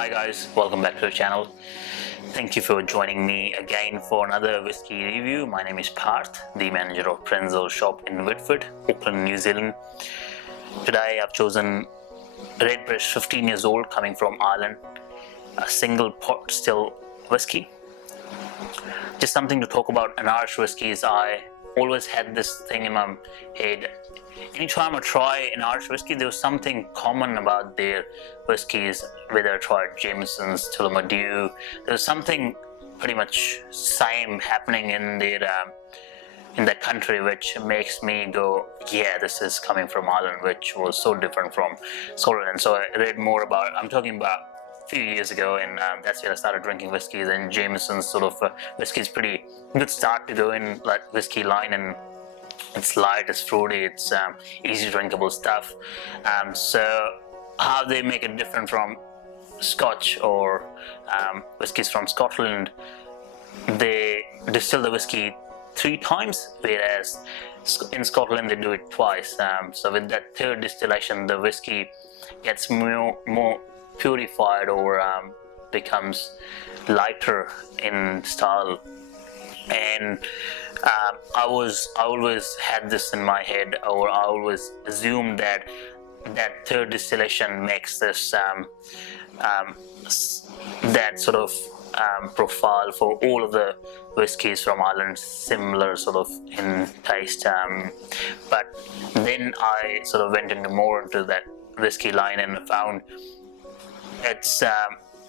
Hi guys, welcome back to the channel. Thank you for joining me again for another whiskey review. My name is Parth, the manager of Prenzel shop in Whitford, Auckland, New Zealand. Today I've chosen Redbreast 15 years old coming from Ireland, a single pot still whiskey. Just something to talk about in Irish whiskies. I always had this thing in my head. Anytime I try an Irish whiskey, there was something common about their whiskies. Whether I tried Jameson's, Tullamore, there was something pretty much same happening in that country, which makes me go, yeah, this is coming from Ireland, which was so different from Scotland. So I read more about. I'm talking about a few years ago, and that's when I started drinking whiskies. And Jameson's sort of whiskey is pretty good start to go in like whiskey line, and it's light, it's fruity, it's easy drinkable stuff. So how they make it different from Scotch or whiskies from Scotland, they distill the whiskey 3 times, whereas in Scotland they do it twice. So with that third distillation, the whiskey gets more purified or becomes lighter in style. And I always had this in my head, or I always assumed that third distillation makes this that sort of profile for all of the whiskies from Ireland similar sort of in taste. But then I sort of went more into that whiskey line and found it's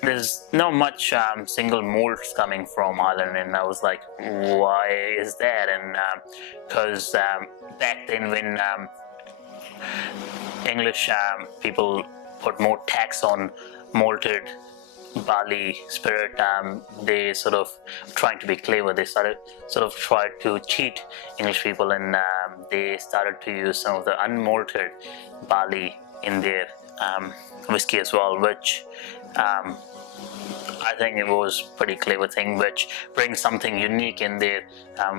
there's not much single malts coming from Ireland, and I was like, why is that? And because back then when English people put more tax on malted barley spirit, they sort of trying to be clever. They tried to cheat English people, and they started to use some of the unmalted barley in their whiskey as well, which I think it was pretty clever thing, which brings something unique in their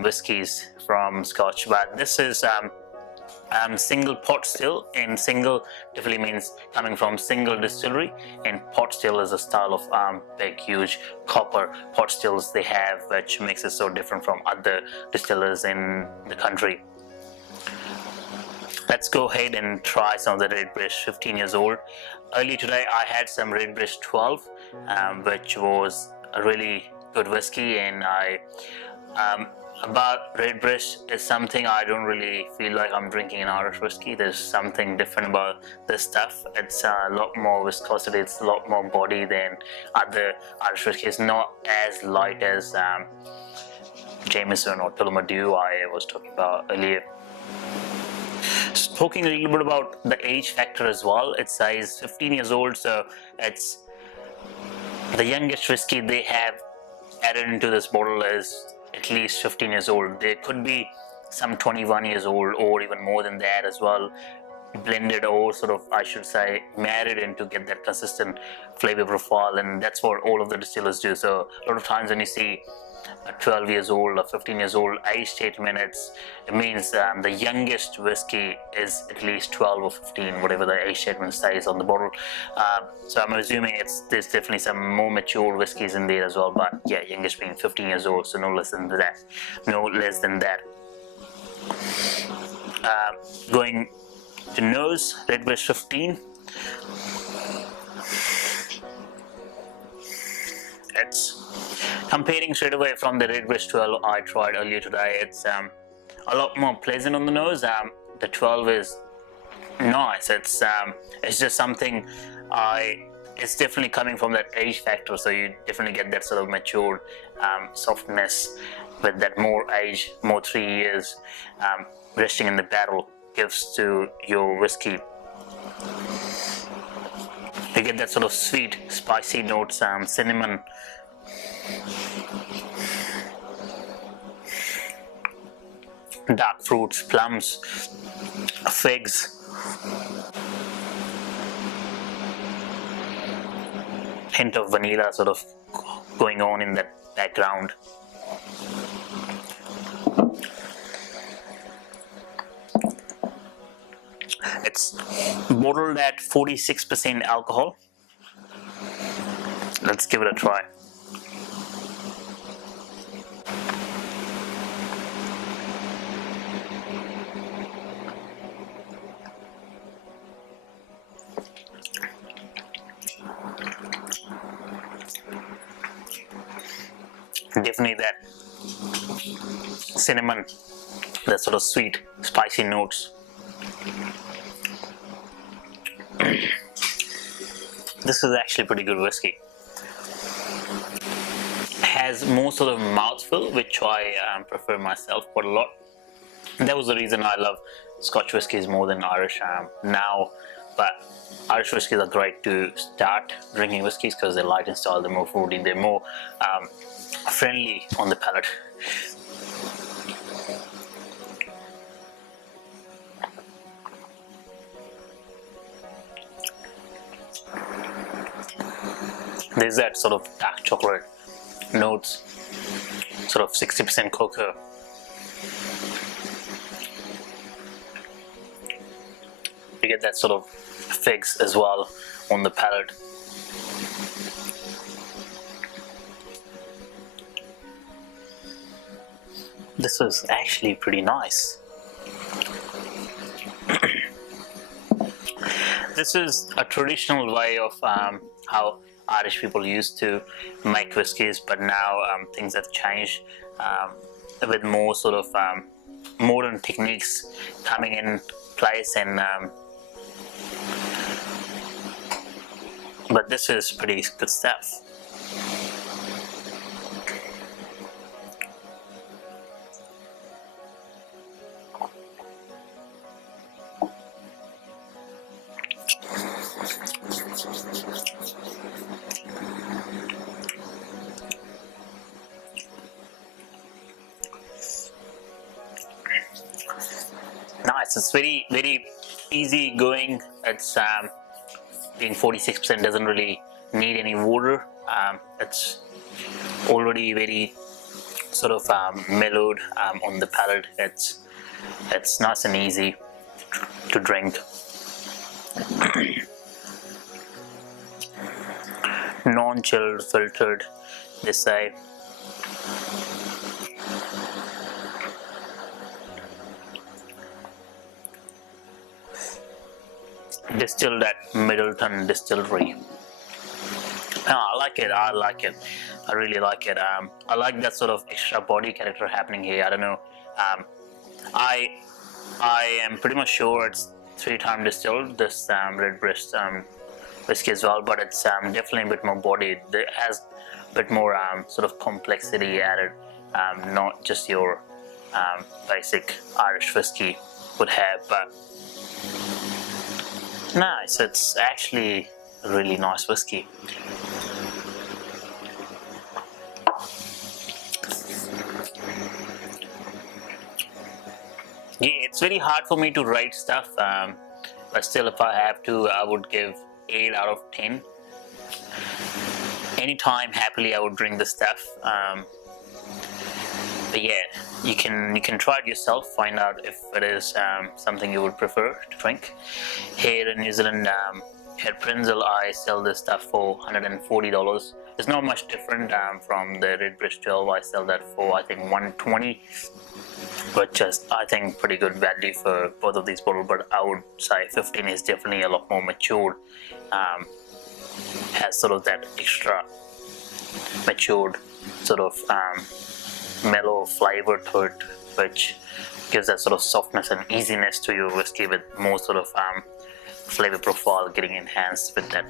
whiskies from Scotch. But this is single pot still, and single definitely means coming from single distillery, and pot still is a style of big huge copper pot stills they have, which makes it so different from other distillers in the country. Let's go ahead and try some of the Redbreast 15 years old. Earlier today I had some Redbreast 12, which was a really good whiskey, and about Redbreast is something I don't really feel like I'm drinking an Irish whiskey. There's something different about this stuff. It's a lot more viscosity, it's a lot more body than other Irish whiskey. It's not as light as Jameson or Tullamore I was talking about earlier. Talking a little bit about the age factor as well. It says 15 years old, so it's the youngest whiskey they have added into this bottle is at least 15 years old. There could be some 21 years old or even more than that as well, blended or sort of, I should say, married in to get that consistent flavor profile, and that's what all of the distillers do. So a lot of times when you see a 12 years old or 15 years old age statement, it means the youngest whiskey is at least 12 or 15, whatever the age statement says on the bottle. So I'm assuming there's definitely some more mature whiskies in there as well, but yeah, youngest being 15 years old, so no less than that. Going to nose, Redbreast 15. It's comparing straight away from the Redbreast 12 I tried earlier today. It's a lot more pleasant on the nose. The 12 is nice. It's just something it's definitely coming from that age factor, so you definitely get that sort of matured softness with that more age, more 3 years resting in the barrel gives to your whiskey. You get that sort of sweet, spicy notes, cinnamon, dark fruits, plums, figs, hint of vanilla sort of going on in that background. It's bottled at 46% alcohol. let's give it a try. Definitely that cinnamon, that sort of sweet, spicy notes. This is actually pretty good whiskey. Has more sort of mouthfeel, which I prefer myself quite a lot. And that was the reason I love Scotch whiskies more than Irish now. But Irish whiskies are great to start drinking whiskies because they're light in style, they're more fruity, they're more friendly on the palate. There's that sort of dark chocolate notes, sort of 60% cocoa. You get that sort of figs as well on the palate. This is actually pretty nice. This is a traditional way of how Irish people used to make whiskies, but now things have changed with more sort of modern techniques coming in place, and but this is pretty good stuff. Nice, it's very easy going. It's being 46%, doesn't really need any water. It's already very sort of mellowed on the palate. It's nice and easy to drink. Non-chilled, filtered, they say. Distilled at Midleton Distillery. I like it. I really like it. I like that sort of extra body character happening here. I don't know. I am pretty much sure it's 3-time distilled, this Redbreast whiskey as well, but it's definitely a bit more body. It has a bit more sort of complexity added, not just your basic Irish whiskey would have, but nice. It's actually a really nice whiskey. Yeah, it's very hard for me to rate stuff, but still, if I have to, I would give 8 out of 10. Anytime, happily, I would drink this stuff. But yeah, you can try it yourself, find out if it is something you would prefer to drink. Here in New Zealand, at Prenzel, I sell this stuff for $140. It's not much different from the Redbreast 12. I sell that for, I think, $120, but just, I think, pretty good value for both of these bottles. But I would say 15 is definitely a lot more matured, has sort of that extra matured sort of mellow flavor to it, which gives that sort of softness and easiness to your whiskey, with more sort of flavor profile getting enhanced with that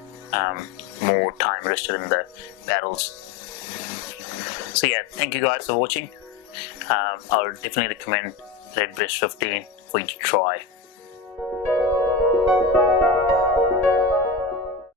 more time rested in the barrels. So yeah, thank you guys for watching. I'll definitely recommend Redbreast 15 for you to try.